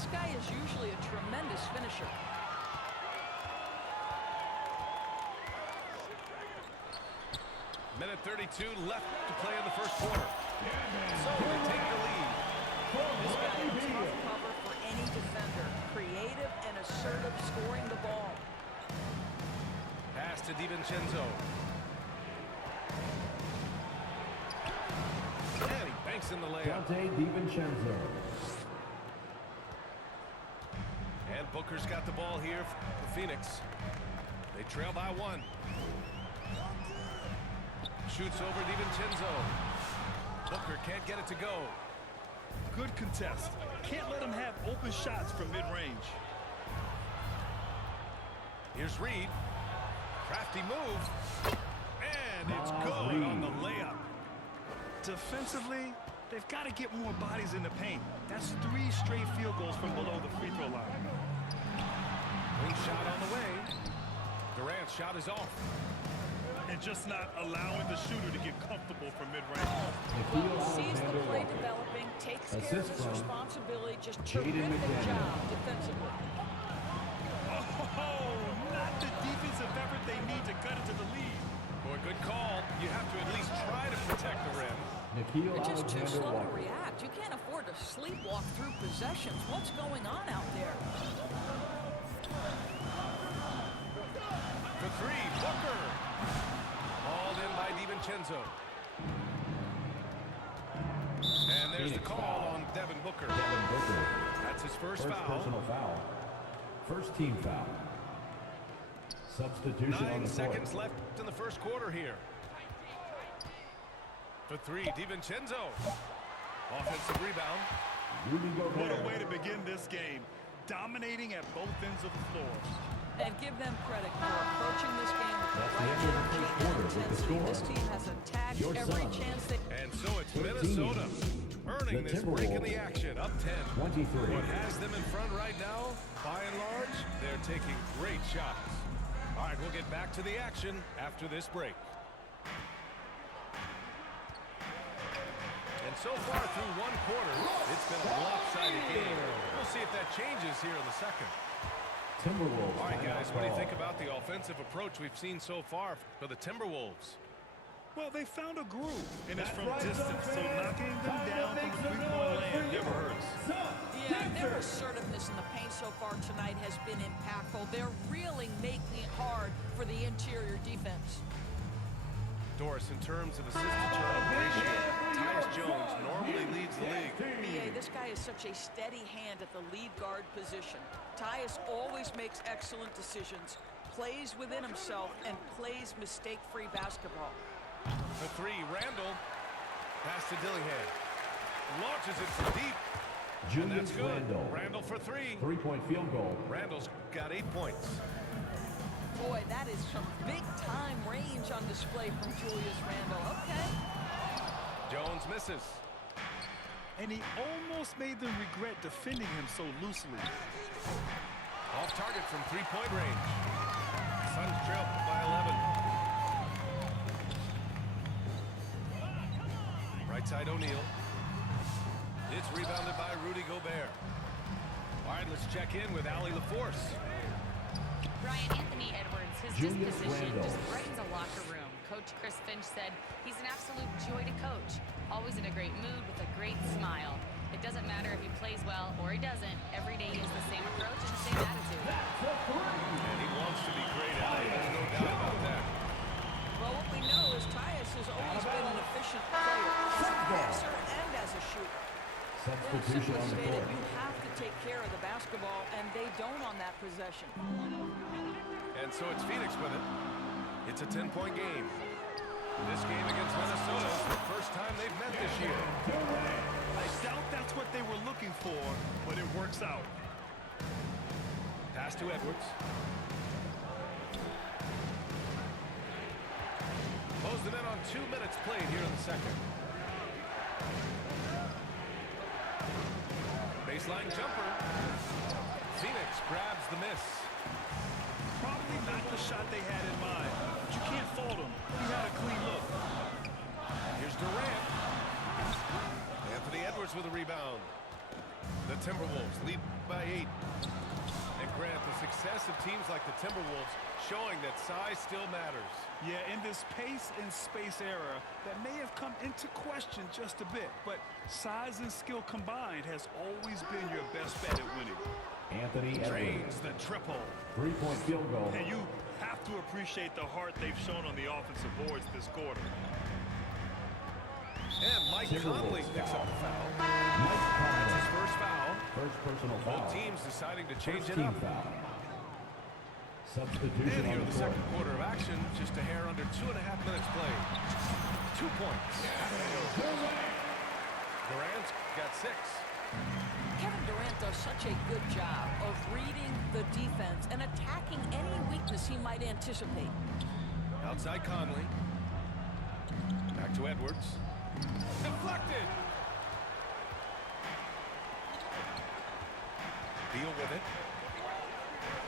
This guy is usually a tremendous finisher. Minute 32 left to play in the first quarter. So they take the lead. This guy is a tough cover for any defender. Creative and assertive scoring the ball. Pass to DiVincenzo. And he banks in the layup. DiVincenzo. And Booker's got the ball here for Phoenix. They trail by 1. Shoots over DiVincenzo. Booker can't get it to go. Good contest. Can't let him have open shots from mid-range. Here's Reed. Crafty move. And it's good on the layup. Defensively, they've got to get more bodies in the paint. That's 3 straight field goals from below the free throw line. Wing shot on the way. Durant's shot is off. And just not allowing the shooter to get comfortable from mid-range. Well, he sees the play developing, takes care of his responsibility, just terrific job defensively. Oh, not the defensive effort they need to cut into the lead. Boy, good call. You have to at least try to protect the rim. You're just too slow to react. You can't afford to sleepwalk through possessions. What's going on out there? For 3, Booker. Hauled in by DiVincenzo. And there's the call on Devin Booker. That's his first foul. Personal foul. First team foul. Substitution on 9 the seconds court. left in the first quarter here. For 3, DiVincenzo. Offensive rebound. What a way to begin this game. Dominating at both ends of the floor. And give them credit for approaching this game with the right energy and intensity. This team has attacked every chance they... And so it's Minnesota earning this break in the action, up 10. 23. What has them in front right now, by and large, they're taking great shots. All right, we'll get back to the action after this break. And so far through 1 quarter, it's been a lopsided game. We'll see if that changes here in the second. Timberwolves. All right, guys, what do you think about the offensive approach we've seen so far for the Timberwolves? Well, they found a groove, and it's from distance, so knocking them down from the three-point land never hurts. Yeah, their assertiveness in the paint so far tonight has been impactful. They're really making it hard for the interior defense. Doris, in terms of assist-to-turnover ratio, Tyus Jones normally leads the league. BA, this guy is such a steady hand at the lead guard position. Tyus always makes excellent decisions, plays within himself, and plays mistake-free basketball. For 3, Randall. Pass to Dillingham. Launches it from deep. And that's good. Randall for 3. 3-point field goal. Randall's got 8 points. Boy, that is some big-time range on display from Julius Randle. Okay. Jones misses. And he almost made them regret defending him so loosely. Off target from 3-point range. Suns trail by 11. Right side O'Neal. It's rebounded by Rudy Gobert. All right, let's check in with Allie LaForce. Brian, Anthony Edwards, his disposition just brightens a locker room. Coach Chris Finch said he's an absolute joy to coach. Always in a great mood with a great smile. It doesn't matter if he plays well or he doesn't. Every day he has the same approach and same attitude. And he wants to be great, Allie. There's no doubt about that. Well, what we know is Tyus has always been an efficient player as a passer and as a shooter. Substitution on the stated, court. you have to take care of the basketball, and they don't on that possession. And so it's Phoenix with it. It's a 10-point game. This game against Minnesota is the first time they've met this year. I doubt that's what they were looking for, but it works out. Pass to Edwards. Close them in on 2 minutes played here in the second. Baseline jumper. Phoenix grabs the miss. Probably not the shot they had in mind, but you can't fault him. He had a clean look. Here's Durant. Anthony Edwards with a rebound. The Timberwolves lead by 8. And Grant, the success of teams like the Timberwolves showing that size still matters. Yeah, in this pace and space era, that may have come into question just a bit, but size and skill combined has always been your best bet at winning. Anthony Drains Edwards. the triple. 3-point field goal. And you have to appreciate the heart they've shown on the offensive boards this quarter. And Mike Conley Timberwolves picks up foul. the foul. Mike That's his Conley. first foul. First personal foul. Both teams deciding to change First it team up. foul. Substitution And here on the the court. second quarter of action, just a hair under 2.5 minutes played. 2 points. Durant's got 6. Kevin Durant does such a good job of reading the defense and attacking any weakness he might anticipate. Outside Conley. Back to Edwards. Deflected. Beal with it.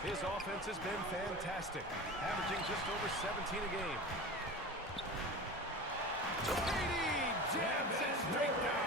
His offense has been fantastic, averaging just over 17 a game. 80 jams it straight down.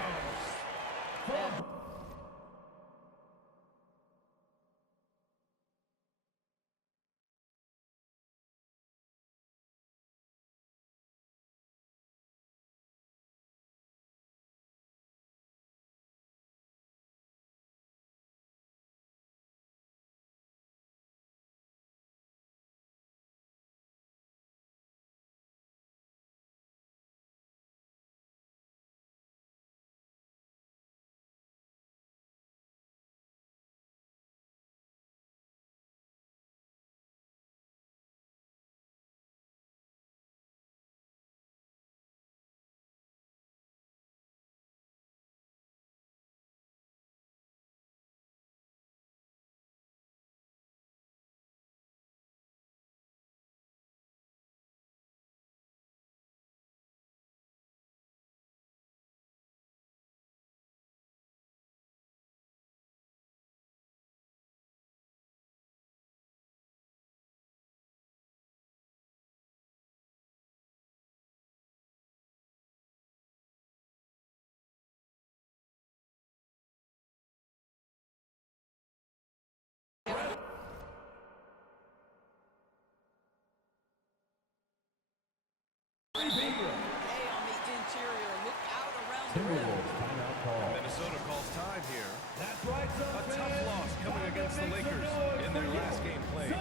Hey, on the interior, look out around the rim. Timberwolves timeout call. Minnesota calls time here. That's right, A tough loss coming against the Lakers in their last game played.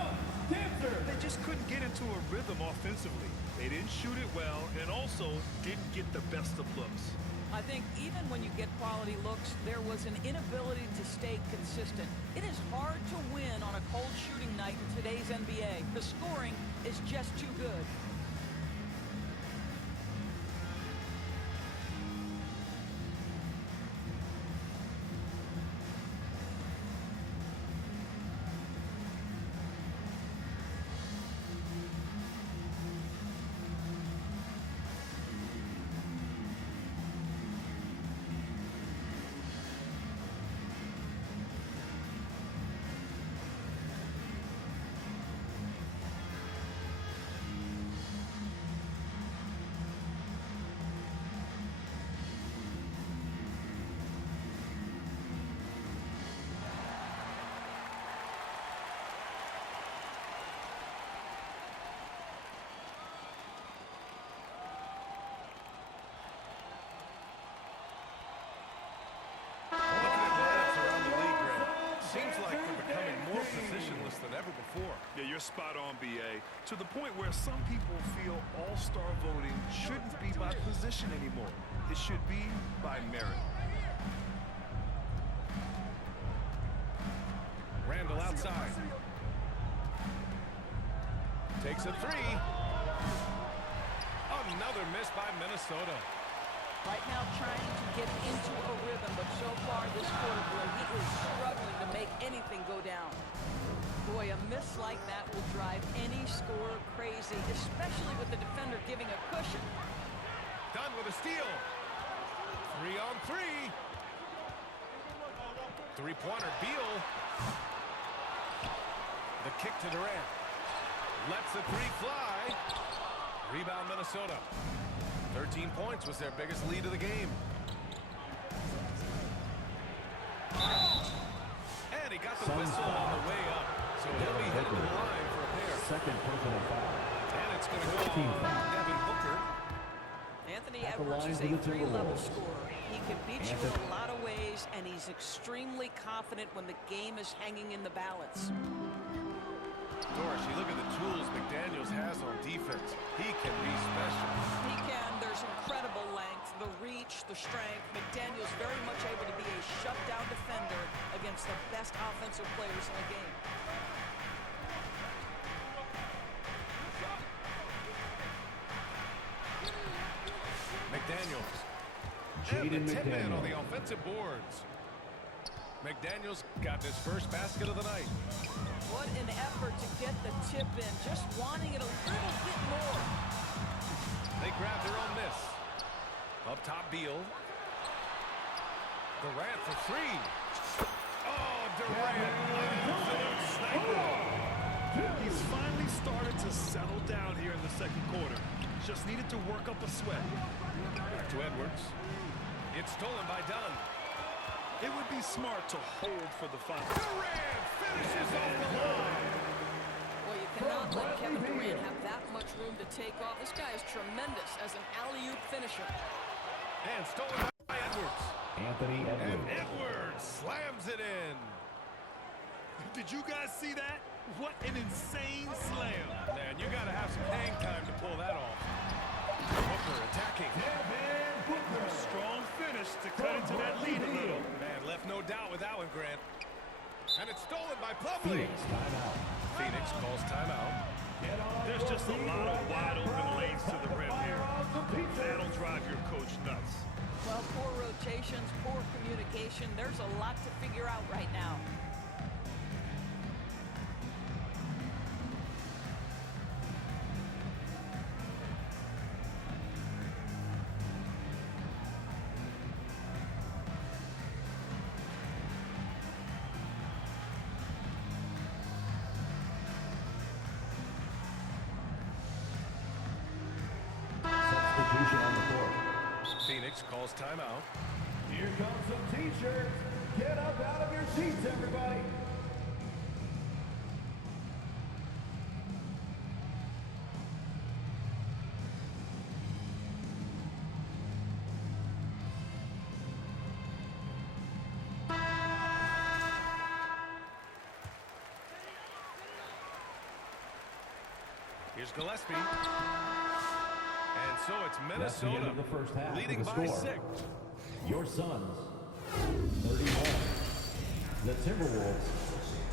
They just couldn't get into a rhythm offensively. They didn't shoot it well and also didn't get the best of looks. I think even when you get quality looks, there was an inability to stay consistent. It is hard to win on a cold shooting night in today's NBA. The scoring is just too good. Yeah, you're spot on, BA. To the point where some people feel all-star voting shouldn't be by position anymore. It should be by merit. Randall outside. Takes a 3. Another miss by Minnesota. Right now trying to get into a rhythm, but so far this quarter, boy, he is struggling to make anything go down. Boy, a miss like that will drive any scorer crazy, especially with the defender giving a cushion. Done with a steal. 3 on 3. Three-pointer, Beal. The kick to Durant. Lets the 3 fly. Rebound, Minnesota. 13 points was their biggest lead of the game. team foul. Devin Booker. Anthony At the Edwards line is for a the three-level Timberwolves. scorer. He can beat you in a lot of ways, and he's extremely confident when the game is hanging in the balance. Doris, you look at the tools McDaniels has on defense. He can be special. He can. There's incredible length, the reach, the strength. McDaniels very much able to be a shutdown defender against the best offensive players in the game. McDaniels. Jaden And the tip in on McDaniels. the offensive boards. McDaniels got his first basket of the night. What an effort to get the tip in, just wanting it a little bit more. They grab their own miss. Up top, Beal. Durant for three. Oh, Durant. An absolute sniper. He's finally started to settle down here in the second quarter. Just needed to work up a sweat. Back to Edwards. It's stolen by Dunn. It would be smart to hold for the foul. Durant finishes off the line. Well, you cannot let Kevin Durant have that much room to take off. This guy is tremendous as an alley-oop finisher. And stolen by Edwards. Anthony And Edwards. Edwards slams it in. Did you guys see that? What an insane slam. Man, you got to have some hang time to pull that off. Booker attacking. Strong finish to cut into that lead a little. Man, left no doubt with that one, Grant. And it's stolen by Plumlee. Phoenix timeout. Phoenix calls timeout. There's just a lot of wide open lanes to the rim here. That'll drive your coach nuts. Well, poor rotations, poor communication. There's a lot to figure out right now. Substitution on the court. Phoenix calls timeout. Here comes some t-shirts. Get up out of your seats, everybody. Here's Gillespie. And so it's That's the end Minnesota of the first half. leading With the by score. 6. Your Suns, 31. The Timberwolves,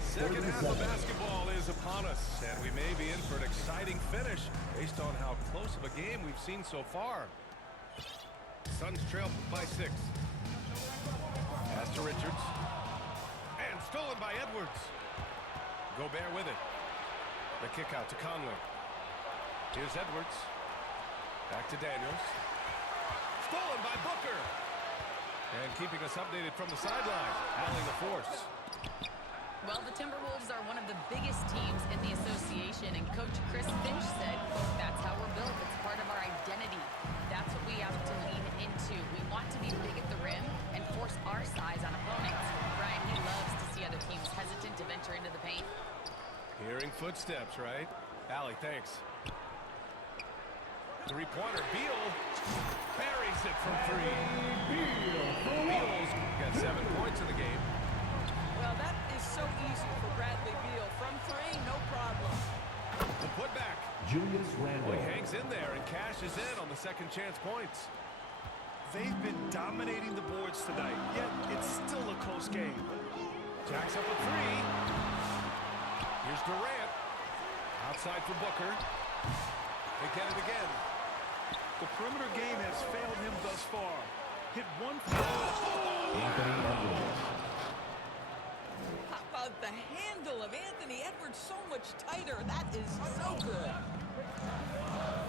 Second half of 37. basketball is upon us, and we may be in for an exciting finish based on how close of a game we've seen so far. Suns trail by 6. Pass to Richards. And stolen by Edwards. Gobert with it. The kick out to Conley. Here's Edwards. Back to Daniels. Stolen by Booker. And keeping us updated from the sideline, battling the force. Well, the Timberwolves are one of the biggest teams in the association, and Coach Chris Finch said, quote, "That's how we're built. It's part of our identity. That's what we have to lean into. We want to be big at the rim and force our size on opponents." Brian, he loves to see other teams hesitant to venture into the paint. Hearing footsteps, right? Allie, thanks. Three-pointer, Beal buries it from 3. Beal's got 7 points in the game. Well, that is so easy for Bradley Beal. From 3, no problem. The putback. Julius Randle. He hangs in there and cashes in on the second chance points. They've been dominating the boards tonight, yet it's still a close game. Jacks up a 3. Here's Durant. Outside for Booker. They get it again. The perimeter game has failed him thus far. Hit one foul. Anthony Edwards. How about the handle of Anthony Edwards so much tighter? That is so good.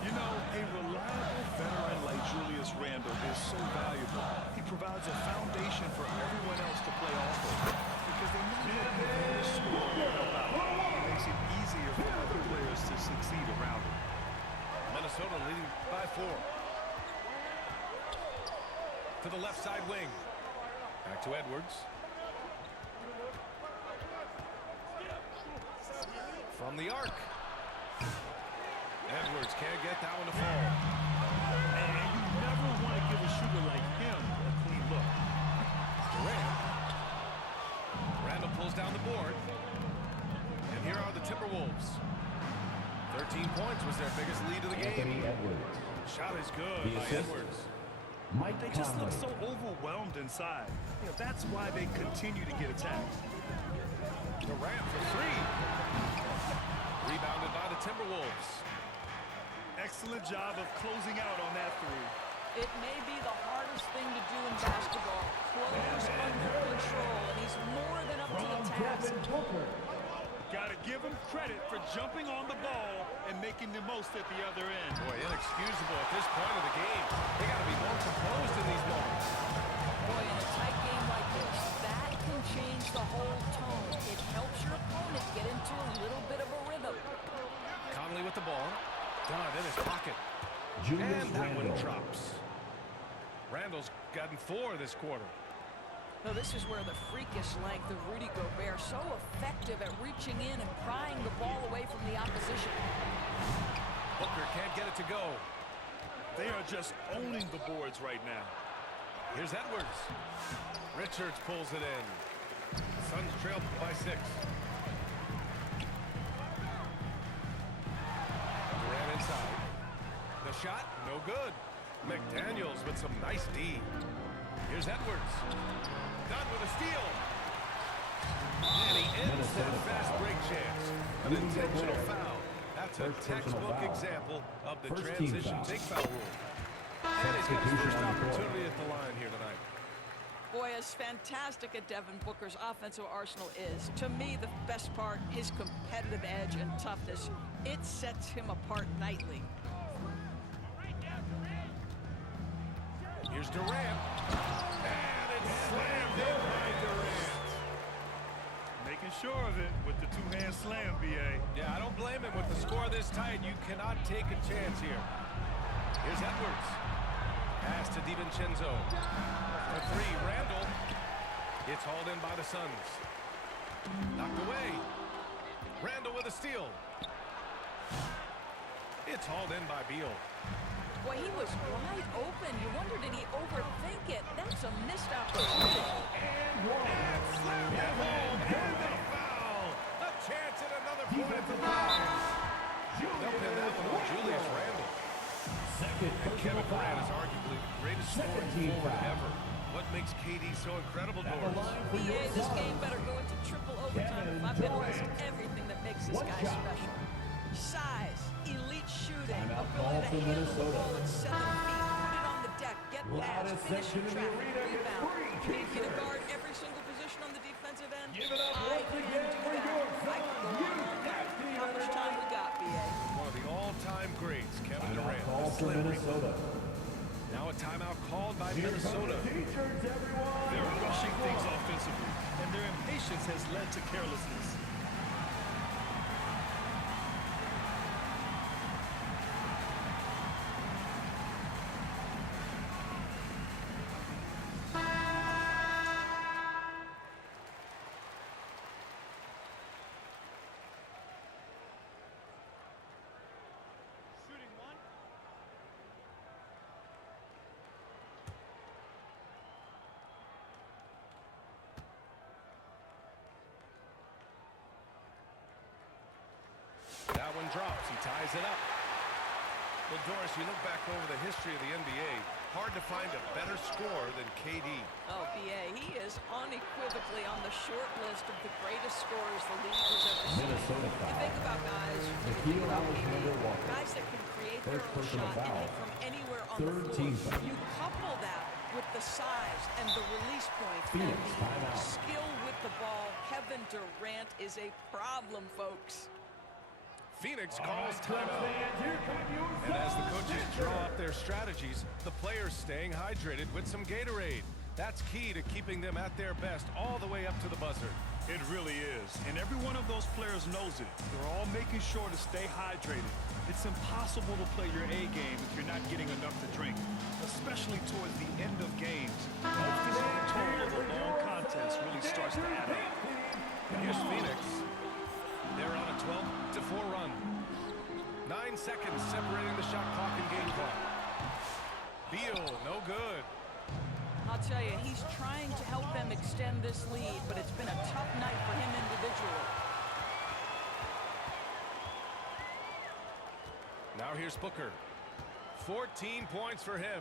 You know, a reliable veteran like Julius Randle is so valuable. He provides a foundation for everyone else to play off of because they know that he can score and help out. It makes it easier for other players to succeed around him. Minnesota leading by 4. To the left side wing. Back to Edwards. From the arc. Edwards Just can't get that one to fall. And you never want to give a shooter like him a clean look. Durant. Randall pulls down the board. And here are the Timberwolves. 13 points was their biggest lead of the game. Shot is good by Edwards. They just look so overwhelmed inside. You know, that's why they continue to get attacked. Durant for three. Rebounded by the Timberwolves. Excellent job of closing out on that three. It may be the hardest thing to do in basketball. Close under control, and he's more than up to the task. Gotta give him credit for jumping on the ball and making the most at the other end. Boy, inexcusable at this point of the game. They gotta be more composed in these moments. Boy, in a tight game like this, that can change the whole tone. It helps your opponent get into a little bit of a rhythm. Conley with the ball. Done in his pocket. And that one drops. Randall's gotten 4 this quarter. Now, this is where the freakish length of Rudy Gobert so effective at reaching in and prying the ball away from the opposition. Booker can't get it to go. They are just owning the boards right now. Here's Edwards. Richards pulls it in. Suns trail by 6. Durant inside. The shot, no good. McDaniels with some nice D. Here's Edwards. Done with a steal. And he ends that fast break chance. An intentional foul. That's a textbook example of the transition take foul rule. And he's got his first opportunity at the line here tonight. Boy, as fantastic as Devin Booker's offensive arsenal is, to me the best part, his competitive edge and toughness, it sets him apart nightly. Here's Durant. And it's slammed in by Durant. Making sure of it with the two-hand slam, B.A. Yeah, I don't blame him. With the score this tight, you cannot take a chance here. Here's Edwards. Pass to DiVincenzo. For 3, Randall. It's hauled in by the Suns. Knocked away. Randall with a steal. It's hauled in by Beal. Boy, he was wide open. You wonder, did he overthink it? That's a missed opportunity. And slammed it home. And the foul. A chance at another point at the line. They'll pin that one on Julius Randle. And Kevin Durant is arguably the greatest scoring forward ever. What makes KD so incredible, Doris? BA, this game better go into triple overtime if I'm going to list everything that makes this guy special. Size, elite shooting, ability to handle the ball at 7 feet, put it on the deck, get past, finish in traffic, rebound. Need you to guard every single position on the defensive end? I can do that. I can go on all night. How much time we got, BA? One of the all-time greats, Kevin Durant. The slim rebound. Now a timeout called by Minnesota. They're rushing things offensively, and their impatience has led to carelessness. That one drops. He ties it up. Well, Doris, you look back over the history of the NBA, hard to find a better scorer than KD. Oh, BA, he is unequivocally on the short list of the greatest scorers the league has ever seen. You think about guys, you think about guys that can create their own shot and hit from anywhere on the floor. You couple that with the size and the release point and the skill with the ball. Kevin Durant is a problem, folks. Phoenix calls timeout. And as the coaches draw up their strategies, the players staying hydrated with some Gatorade. That's key to keeping them at their best all the way up to the buzzer. It really is, and every one of those players knows it. They're all making sure to stay hydrated. It's impossible to play your A game if you're not getting enough to drink, especially towards the end of games. The physical toll of a long contest really starts to add up. Here's Phoenix. They're on a 12-4 run. 9 9 seconds separating the shot clock and game clock. Beal, no good. I'll tell you, he's trying to help them extend this lead, but it's been a tough night for him individually. Now here's Booker. 14 points for him.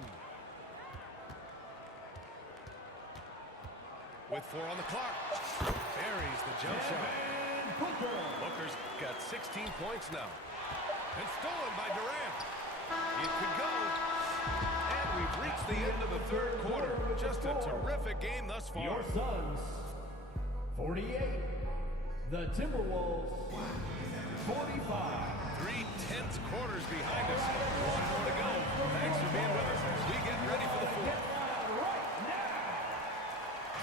With 4 on the clock. Buries the jump shot. Booker's got 16 points now. And stolen by Durant. It could go. And we've reached the end of the third quarter. Just a terrific game thus far. Your Suns, 48. The Timberwolves, 45. 3 tense quarters behind us. 1 more to go. Thanks for being with us as we get ready for the fourth.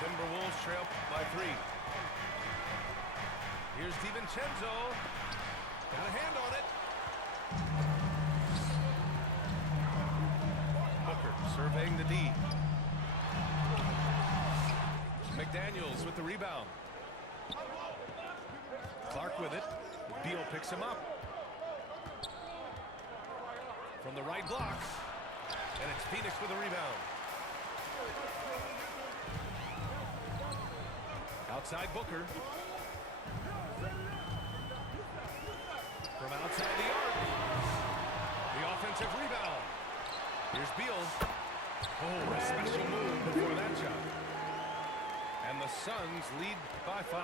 Timberwolves trail by 3. Here's DiVincenzo. Got a hand on it. Booker surveying the D. McDaniels with the rebound. Clark with it. Beal picks him up. From the right block. And it's Phoenix with the rebound. Outside Booker. From outside the arc. The offensive rebound. Here's Beal. Oh, a special move before that shot. And the Suns lead by 5.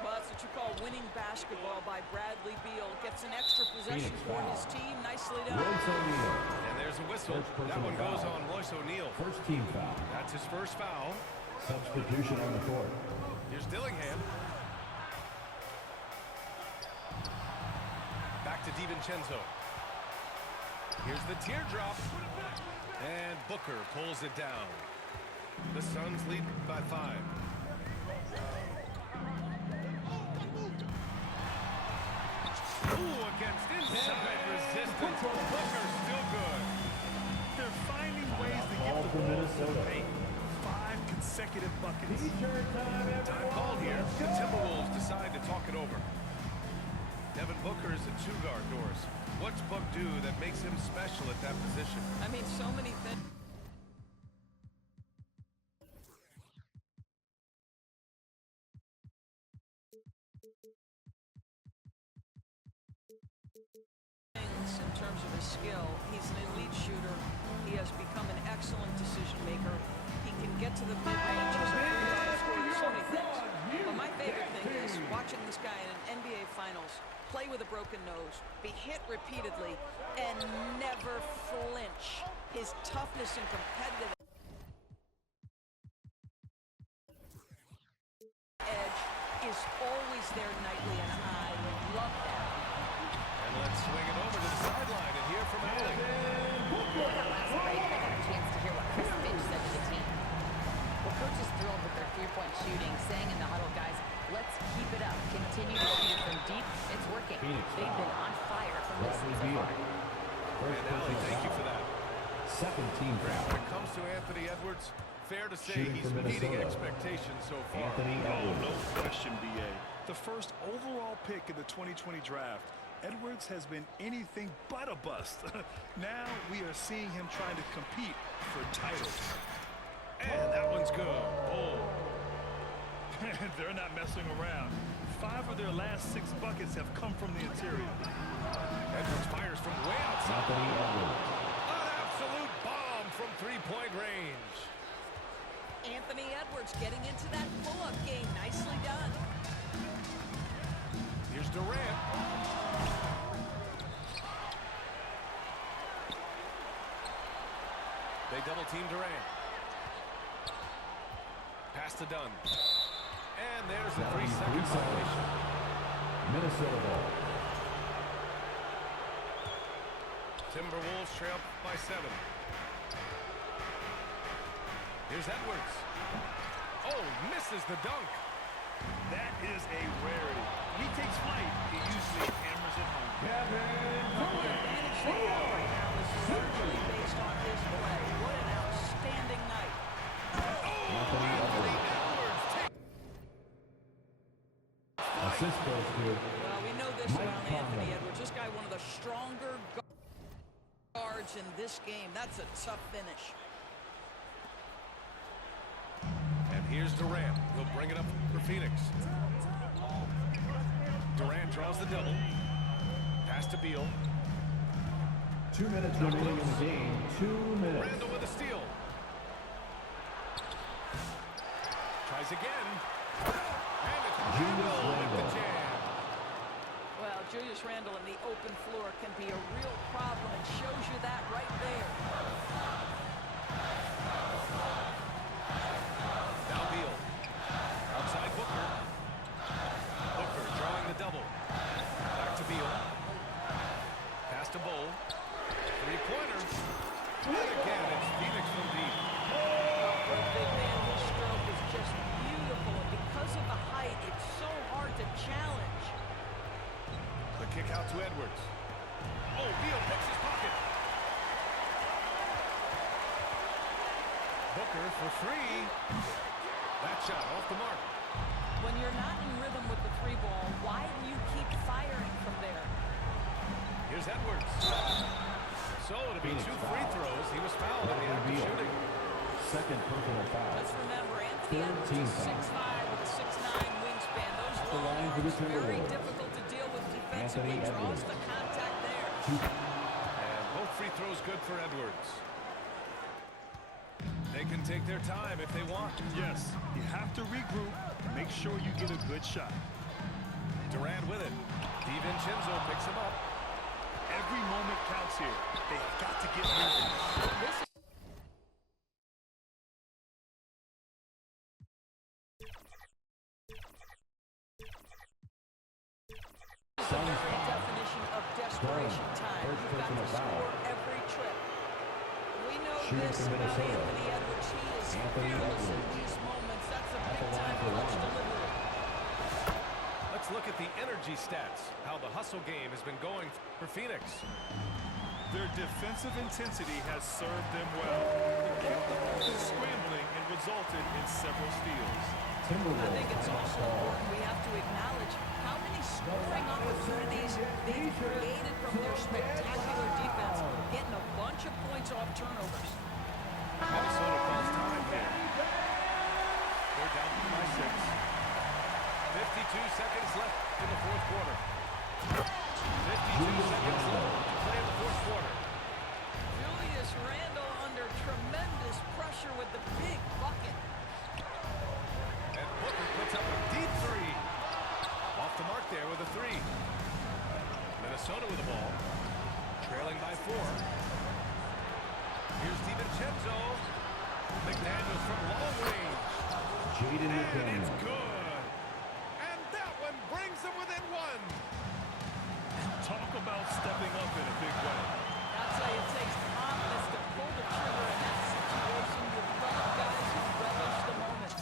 Well, that's what you call winning basketball by Bradley Beal. Gets an extra possession for his team. Nicely done. Royce O'Neal. And there's a whistle. That one goes on Royce O'Neal. First team foul. That's his first foul. Substitution on the court. Here's Dillingham. Back to DiVincenzo. Here's the teardrop. And Booker pulls it down. The Suns lead by 5. Ooh, against inside resistance. Booker's still good. They're finding ways to Ball get for the ball Minnesota. away. 5 consecutive buckets. Time called here. The Timberwolves decide to talk it over. Devin Booker is a 2-guard, Doris. What's Book do that makes him special at that position? I mean, so many things. In terms of his skill, he's an elite shooter. He has become an excellent decision maker. He can get to the mid-range. He's so many things. But my favorite thing is watching this guy in an NBA Finals play with a broken nose, be hit repeatedly, and never flinch. His toughness and competitive edge is always there nightly, and I love that. And let's swing it over to the sideline and hear from Alec. Before that last break, I got a chance to hear what Chris Finch said to the team. Well, coach is thrilled with their 3-point shooting, saying in the huddle, guys, let's keep it up. Continue to shoot it from deep. It's working. They've been on fire from this so far. And Alec, thank you for that. Second team Grant, foul. when it comes to Anthony Edwards, fair to say Shooting he's for meeting Minnesota. expectations so far. Anthony Oh, Edwards. no question, B.A. The first overall pick in the 2020 draft. Edwards has been anything but a bust. Now we are seeing him trying to compete for titles. And that one's good. Oh. They're not messing around. 5 of their last 6 buckets have come from the interior. Edwards fires from way outside. Anthony Edwards. An absolute bomb from 3-point range. Anthony Edwards getting into that pull-up game. Nicely done. Here's Durant. They double-team Durant. Pass to Dunn. And there's a 3-second violation. Minnesota ball. Timberwolves trail by 7. Here's Edwards. Oh, misses the dunk. That is a rarity. When he takes flight, he usually hammers it home. The advantage they have right now is largely based on his play. What an outstanding night. Anthony Edwards. Assist goes to Well, we know this this about Anthony Edwards. This guy, one of the stronger guards in this game. That's a tough finish. And here's Durant. He'll bring it up for Phoenix. Durant draws the double. Pass to Beal. 2 minutes remaining in the game. 2 minutes. Randall with a steal. Tries again. And it's Randall with the jam. Well, Julius Randle in the open floor can be a real problem and shows you that right there. Now Beal. Outside Booker. Booker drawing the double. Back to Beal. Pass to Bowl. Three-pointer. And again, it's Phoenix from deep. For a big man, his stroke is just beautiful. And because of the height, it's so hard to challenge. The kick out to Edwards. Oh, Beal picks his pocket. Booker for three. That shot off the mark. When you're not in rhythm with the three ball, why do you keep firing from there? Here's Edwards. So it'll be 2 free throws. He was fouled in the act of shooting. Second personal foul. Let's remember, Anthony Edwards is 6'5" with a 6'9" wingspan. Those the long line for the arms, very Timberwolves. difficult to deal with defensively. Draws the contact there. And both free throws good for Edwards. They can take their time if they want. Yes, you have to regroup. Make sure you get a good shot. Durant with it. DiVincenzo picks him up. Every moment counts here. They've got to get moving. This is the very definition of desperation time. You've got to score every trip. We know this about Anthony Edwards. He is fearless in these moments. That's a big-time clutch delivery. Let's look at the energy stats. How the hustle game has been going for Phoenix. Their defensive intensity has served them well. They kept the offense scrambling and resulted in several steals. I think it's also important we have to acknowledge how many scoring opportunities they've created from their spectacular defense, getting a bunch of points off turnovers. Minnesota calls time here. They're down by 6. 52 seconds left in the fourth quarter. 52 seconds left to play in the fourth quarter. Julius Randle under tremendous pressure with the big bucket. And Booker puts up a deep three. Off the mark there with a 3. Minnesota with the ball. Trailing by 4. Here's DiVincenzo. McDaniels from long range. Jaden And McDaniels. it's good. And that one brings them within 1. Talk about stepping up in a big way. That's why it takes confidence to pull the trigger in that situation. You've got guys who relish the moment.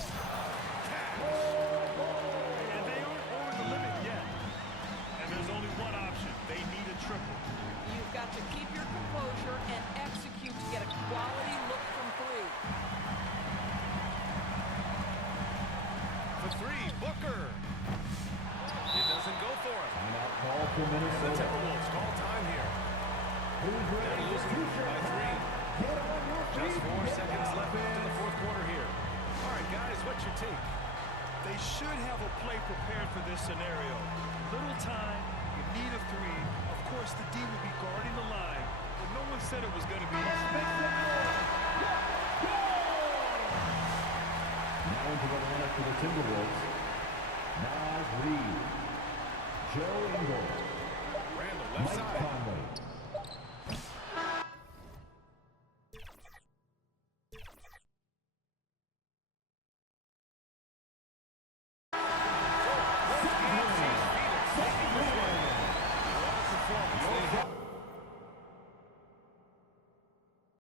And they aren't over the limit yet. And there's only one option. They need a triple. You've got to keep your composure and execute to get a quality look from 3. For 3, Booker. It doesn't go for him. Timeout call for The Minnesota. Timberwolves call time here. Who's ready They're for losing future by 3. time? Get on your feet. Just 4 Get seconds out left in the there. fourth quarter here. All right, guys, what's your take? They should have a play prepared for this scenario. Little time, you need a 3. Of course, the D will be guarding the line, but no one said it was going to be easy. Now into the lineup for the Timberwolves. Nas Reed. Joe Ingles. Randall, left Mike side. Conley. What a performance they have